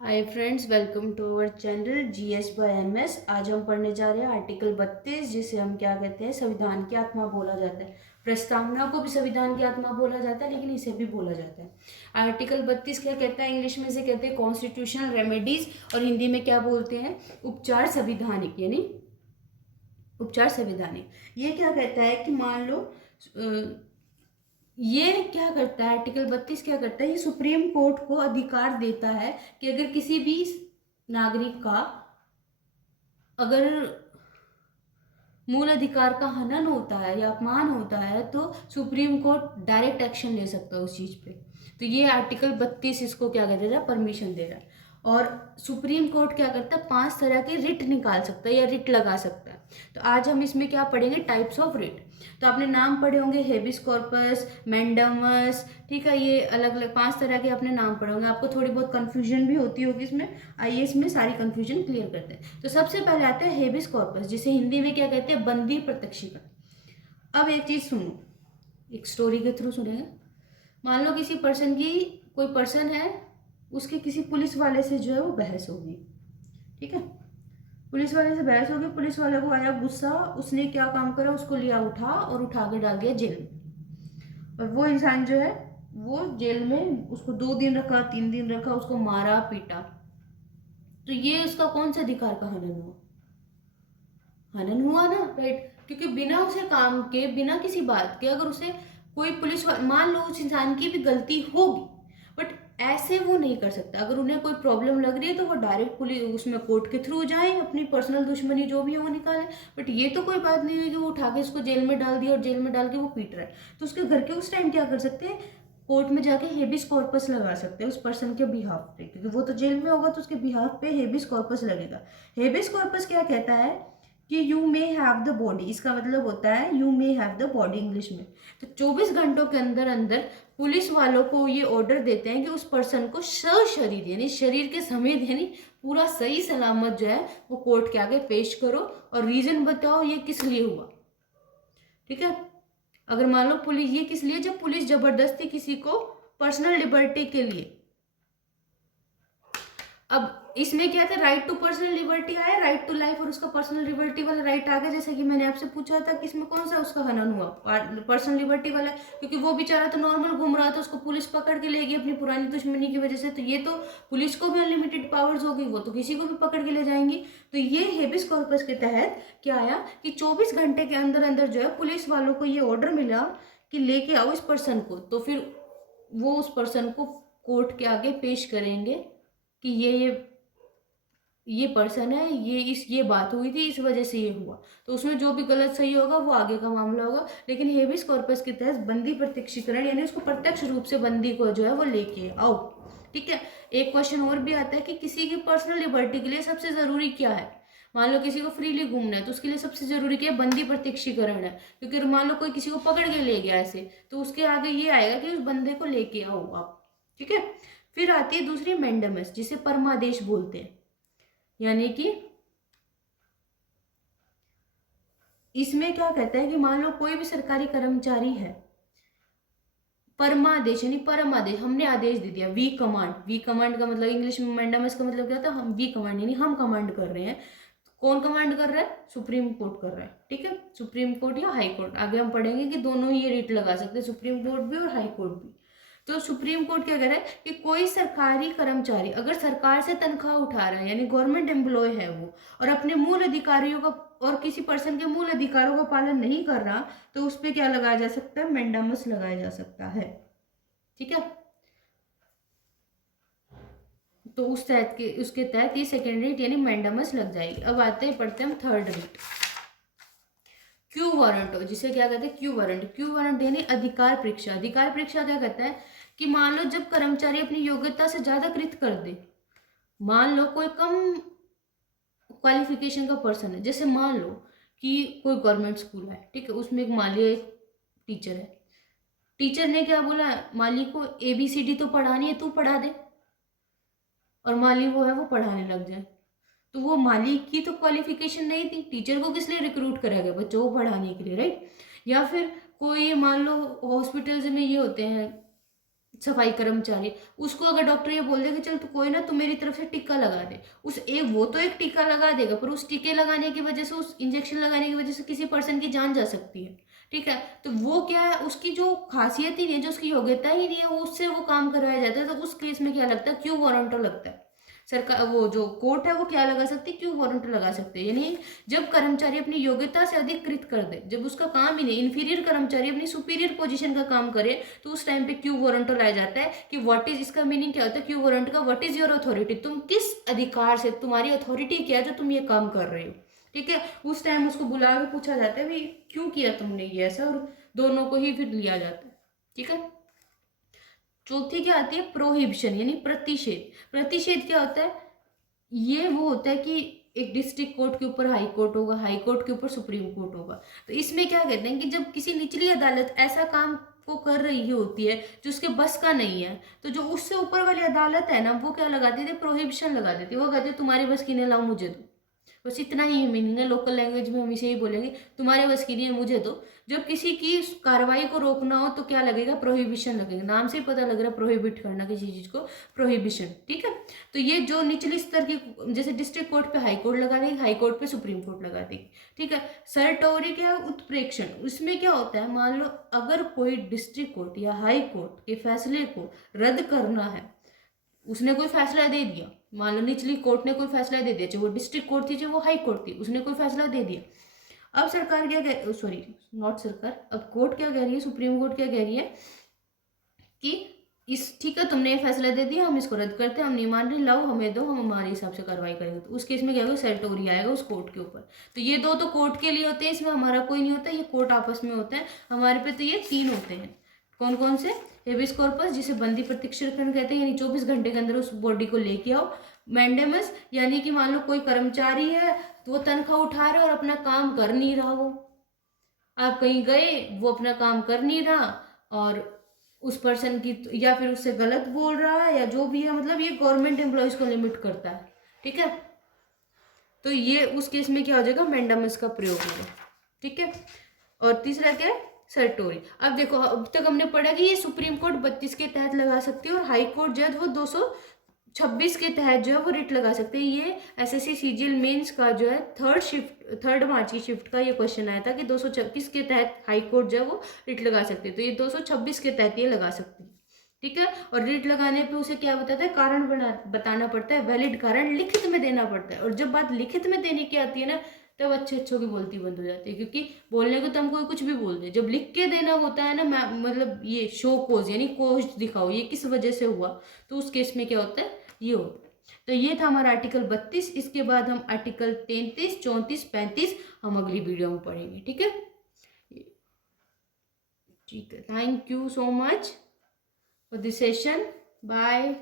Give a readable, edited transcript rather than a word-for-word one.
Hi friends, welcome to our channel GS by MS. आज हम पढ़ने जा रहे हैं आर्टिकल 32, जिसे हम क्या कहते हैं, संविधान की आत्मा बोला जाता है। प्रस्तावना को भी संविधान की आत्मा बोला जाता है, लेकिन इसे भी बोला जाता है। आर्टिकल 32 क्या कहता है? इंग्लिश में इसे कहते हैं कॉन्स्टिट्यूशनल रेमेडीज, और हिंदी में क्या बोलते हैं? उपचार संविधानिक, यानी उपचार संविधानिक। ये क्या कहता है कि मान लो ये क्या करता है, आर्टिकल 32 क्या करता है, ये सुप्रीम कोर्ट को अधिकार देता है कि अगर किसी भी नागरिक का अगर मूल अधिकार का हनन होता है या अपमान होता है तो सुप्रीम कोर्ट डायरेक्ट एक्शन ले सकता है उस चीज पे। तो ये आर्टिकल 32 इसको क्या कहते हैं, परमिशन दे रहा है। और सुप्रीम कोर्ट क्या करता है, 5 तरह के रिट निकाल सकता है या रिट लगा सकता है। तो आज हम इसमें क्या पढ़ेंगे, टाइप्स ऑफ रिट। तो आपने नाम पढ़े होंगे, हेबिस कॉर्पस, मैंडमस, ठीक है। ये अलग अलग 5 तरह के आपने नाम पढ़े होंगे। आपको थोड़ी बहुत कंफ्यूजन भी होती होगी इसमें। आइए इसमें सारी कंफ्यूजन क्लियर करते हैं। तो सबसे पहले आता है हेबिस कॉर्पस, जिसे हिंदी में क्या कहते हैं, बंदी प्रत्यक्षीकरण। अब एक चीज सुनो, एक स्टोरी के थ्रू सुनेंगे। मान लो किसी पर्सन की, कोई पर्सन है, उसके किसी पुलिस वाले से जो है वो बहस होगी, ठीक है। पुलिस वाले से बहस होगी, पुलिस वाले को आया गुस्सा, उसने क्या काम करा, उसको लिया उठा और उठा के डाल दिया जेल में। और वो इंसान जो है वो जेल में, उसको 2 दिन रखा, 3 दिन रखा, उसको मारा पीटा। तो ये उसका कौन सा अधिकार का हनन हुआ? हनन हुआ ना, राइट। क्योंकि बिना उसे काम के, बिना किसी बात के, अगर उसे कोई पुलिस, मान लो उस इंसान की भी गलती होगी, बट ऐसे वो नहीं कर सकता। अगर उन्हें कोई प्रॉब्लम लग रही है तो वो डायरेक्ट पुलिस उसमें कोर्ट के थ्रू जाए, अपनी पर्सनल दुश्मनी जो भी है वो निकाले। बट ये तो कोई बात नहीं है कि वो उठा के उसको जेल में डाल दिया और जेल में डाल के वो पीट रहा है। तो उसके घर के उस टाइम क्या कर सकते हैं, कोर्ट में जाके हेबिस कॉर्पस लगा सकते हैं उस पर्सन के बिहाफ पे, क्योंकि वो तो जेल में होगा तो उसके बिहाफ पे हेबिस कॉर्पस लगेगा। हेबिस कॉर्पस क्या कहता है कि you may have the body, इसका मतलब होता है you may have the body English में। तो 24 घंटों के अंदर अंदर पुलिस वालों को ये ऑर्डर देते हैं कि उस पर्सन को सशरीर, यानी शरीर के समेत, यानी पूरा सही सलामत जो है वो कोर्ट के आगे पेश करो और रीजन बताओ ये किस लिए हुआ, ठीक है। अगर मान लो पुलिस, ये किस लिए, जब पुलिस जबरदस्ती किसी को पर्सनल लिबर्टी के लिए। अब इसमें क्या था, राइट टू पर्सनल लिबर्टी आया, राइट टू लाइफ, और उसका पर्सनल लिबर्टी वाला राइट आ गया। जैसे कि मैंने आपसे पूछा था कि इसमें कौन सा उसका हनन हुआ, पर्सनल लिबर्टी वाला। क्योंकि वो बेचारा तो नॉर्मल घूम रहा था, उसको पुलिस पकड़ के ले गई अपनी पुरानी दुश्मनी की वजह से। तो ये तो पुलिस को भी अनलिमिटेड पावर्स होगी, वो तो किसी को भी पकड़ के ले जाएंगी। तो ये हेबिस कॉर्पस के तहत क्या आया कि 24 घंटे के अंदर अंदर जो है पुलिस वालों को ये ऑर्डर मिला कि लेके आओ इस पर्सन को। तो फिर वो उस पर्सन को कोर्ट के आगे पेश करेंगे कि ये पर्सन है, ये बात हुई थी, इस वजह से ये हुआ। तो उसमें जो भी गलत सही होगा वो आगे का मामला होगा। लेकिन हेबिस कॉर्पस के तहत बंदी प्रत्यक्षीकरण, यानी उसको प्रत्यक्ष रूप से बंदी को जो है वो लेके आओ, ठीक है। एक क्वेश्चन और भी आता है कि किसी की पर्सनल लिबर्टी के लिए सबसे जरूरी क्या है। मान लो किसी को फ्रीली घूमना है तो उसके लिए सबसे जरूरी क्या है, बंदी प्रत्यक्षीकरण है। क्योंकि मान लो कोई किसी को पकड़ के ले गया ऐसे, तो उसके आगे ये आएगा कि उस बंदे को लेके आओ आप, ठीक है। फिर आती है दूसरी मैंडेमस, जिसे परमादेश बोलते हैं। यानी कि इसमें क्या कहता है कि मान लो कोई भी सरकारी कर्मचारी है, परमादेश यानी परम आदेश, हमने आदेश दे दिया, वी कमांड। वी कमांड का मतलब इंग्लिश में मैंडेमस का मतलब क्या था, हम वी कमांड, यानी हम कमांड कर रहे हैं। कौन कमांड कर रहा है, सुप्रीम कोर्ट कर रहा है, ठीक है। सुप्रीम कोर्ट या हाई कोर्ट, आगे हम पढ़ेंगे कि दोनों ही रिट लगा सकते हैं, सुप्रीम कोर्ट भी और हाई कोर्ट भी। तो सुप्रीम कोर्ट क्या कह रहा है कि कोई सरकारी कर्मचारी अगर सरकार से तनख्वाह उठा रहा है, यानी गवर्नमेंट एम्प्लॉय है वो, और अपने मूल अधिकारियों का और किसी पर्सन के मूल अधिकारों का पालन नहीं कर रहा, तो उस पर क्या लगाया जा सकता है, मैंडामस लगाया जा सकता है, ठीक है। तो उस तहत के, उसके तहत ये सेकेंड रेट यानी मैंडामस लग जाएगी। अब आते हैं, पढ़ते हैं हम थर्ड रेट, क्यू वारंट, जिसे क्या कहते हैं, क्यू वारंट। क्यू वारंट यानी अधिकार परीक्षा। अधिकार परीक्षा क्या कहता है कि मान लो जब कर्मचारी अपनी योग्यता से ज्यादा कृत कर दे, मान लो कोई कम क्वालिफिकेशन का पर्सन है, जैसे मान लो कि कोई गवर्नमेंट स्कूल है, ठीक है, उसमें एक माली, एक टीचर है। टीचर ने क्या बोला, माली को ABCD तो पढ़ानी है, तू पढ़ा दे, और माली वो है वो पढ़ाने लग जाए। तो वो माली की तो क्वालिफिकेशन नहीं थी, टीचर को किस लिए रिक्रूट करा गया, बच्चों को पढ़ाने के लिए, राइट। या फिर कोई मान लो हॉस्पिटल्स में ये होते हैं, सफाई कर्मचारी, उसको अगर डॉक्टर ये बोल दे कि चल तू कोई ना, तू मेरी तरफ से टीका लगा दे, उस एक वो तो एक टीका लगा देगा, पर उस टीके लगाने की वजह से, उस इंजेक्शन लगाने की वजह से किसी पर्सन की जान जा सकती है। ठीक है, तो वो क्या है, उसकी जो खासियत ही नहीं है, जो उसकी योग्यता ही नहीं है, वो उससे वो काम करवाया जाता है। तो उस केस में क्या लगता है, क्यों वारंटर लगता है। सरकार, वो जो कोर्ट है वो क्या लगा सकती है, क्यों वारंट लगा सकते हैं। यानी जब कर्मचारी अपनी योग्यता से अधिक कृत कर दे, जब उसका काम ही नहीं, इन्फीरियर कर्मचारी अपनी सुपीरियर पोजीशन का काम करे, तो उस टाइम पे क्यों वारंट लाया जाता है कि व्हाट इज, इसका मीनिंग क्या होता है क्यों वारंट का, व्हाट इज योर अथॉरिटी, तुम किस अधिकार से, तुम्हारी अथॉरिटी क्या है जो तुम ये काम कर रहे हो। ठीक है, उस टाइम उसको बुला के पूछा जाता है भाई क्यों किया तुमने ये ऐसा, और दोनों को ही फिर लिया जाता है। ठीक है, चौथी क्या आती है, प्रोहिबिशन, यानी प्रतिषेध। प्रतिषेध क्या होता है, ये वो होता है कि एक डिस्ट्रिक्ट कोर्ट के ऊपर हाई कोर्ट होगा, हाई कोर्ट के ऊपर सुप्रीम कोर्ट होगा। तो इसमें क्या कहते हैं कि जब किसी निचली अदालत ऐसा काम को कर रही होती है जो उसके बस का नहीं है, तो जो उससे ऊपर वाली अदालत है ना, वो क्या लगाती थी, प्रोहिबिशन लगा देती है। वो कहते हैं तुम्हारे बस की नहीं, लाओ मुझे दो। बस इतना ही मीनिंग है, लोकल लैंग्वेज में हम इसे ही बोलेंगे, तुम्हारे बस की नहीं है, मुझे दो। जब किसी की कार्रवाई को रोकना हो तो क्या लगेगा, प्रोहिबिशन लगेगा। नाम से ही पता लग रहा है प्रोहिबिट करना किसी चीज को, प्रोहिबिशन। ठीक है, तो ये जो निचली स्तर की, जैसे डिस्ट्रिक्ट कोर्ट पे हाई कोर्ट लगा देगी, हाई कोर्ट पे सुप्रीम कोर्ट लगा देगी। ठीक है, सर्टोरी क्या है, उत्प्रेक्षण। उसमें क्या होता है, मान लो अगर कोई डिस्ट्रिक्ट कोर्ट या हाई कोर्ट के फैसले को रद्द करना है, उसने कोई फैसला दे दिया, मान लो निचली कोर्ट ने कोई फैसला दे दिया, चाहे वो डिस्ट्रिक्ट कोर्ट थी चाहे वो हाई कोर्ट थी, उसने कोई फैसला दे दिया। अब सरकार क्या कह, सॉरी नॉट सरकार, अब कोर्ट क्या कह रही है, सुप्रीम कोर्ट क्या कह रही है कि इस, ठीक है तुमने ये फैसला दे दिया, हम इसको रद्द करते हैं, हम नहीं मान रहे, लाओ हमें दो, हम हमारे हिसाब से कार्रवाई करेंगे। तो उस केस में क्या होगा, सेल्टोरी आएगा उस कोर्ट के ऊपर। तो ये दो तो कोर्ट के लिए होते हैं, इसमें हमारा कोई नहीं होता, ये कोर्ट आपस में होते हैं। हमारे पे तो ये तीन होते हैं, कौन कौन से, हेबिस कॉर्पस जिसे बंदी प्रत्यक्षीकरण कहते हैं, यानी 24 घंटे के अंदर उस बॉडी को लेके आओ। मैंडेमस, यानी कि मान लो कोई कर्मचारी है तो वो तनख्वाह उठा रहा है और अपना काम कर नहीं रहा, वो आप कहीं गए, वो अपना काम कर नहीं रहा, और उस पर्सन की, या फिर उससे गलत बोल रहा है, या जो भी है, मतलब ये गवर्नमेंट एम्प्लॉयज को लिमिट करता है। ठीक है, तो ये उस केस में क्या हो जाएगा, मैंडामस का प्रयोग होगा। ठीक है, और तीसरा क्या है, सर्टोरी। अब देखो, अब तक हमने पढ़ा कि ये सुप्रीम कोर्ट 32 के तहत लगा सकती है, और हाई कोर्ट जो है वो 226 के तहत जो है वो रिट लगा सकते हैं। ये एसएससी सीजीएल मेंस का जो है थर्ड मार्च की शिफ्ट का ये क्वेश्चन आया था कि 226 के तहत हाई कोर्ट जो है वो रिट लगा सकते हैं, तो ये 226 के तहत ये लगा सकती है। ठीक है, और रिट लगाने पे उसे क्या बताता है, कारण बताना पड़ता है, वैलिड कारण लिखित में देना पड़ता है। और जब बात लिखित में देने की आती है ना, तब अच्छे अच्छों की बोलती बंद हो जाती है, क्योंकि बोलने को तो हम कोई कुछ भी बोल दे, जब लिख के देना होता है ना, मतलब ये शो कोज, यानी कोज दिखाओ ये किस वजह से हुआ, तो उस केस में क्या होता है, ये होता है। तो ये था हमारा आर्टिकल 32। इसके बाद हम आर्टिकल 33, 34, 35 हम अगली वीडियो में पढ़ेंगे। ठीक है, ठीक है, thank you so much for this session. Bye.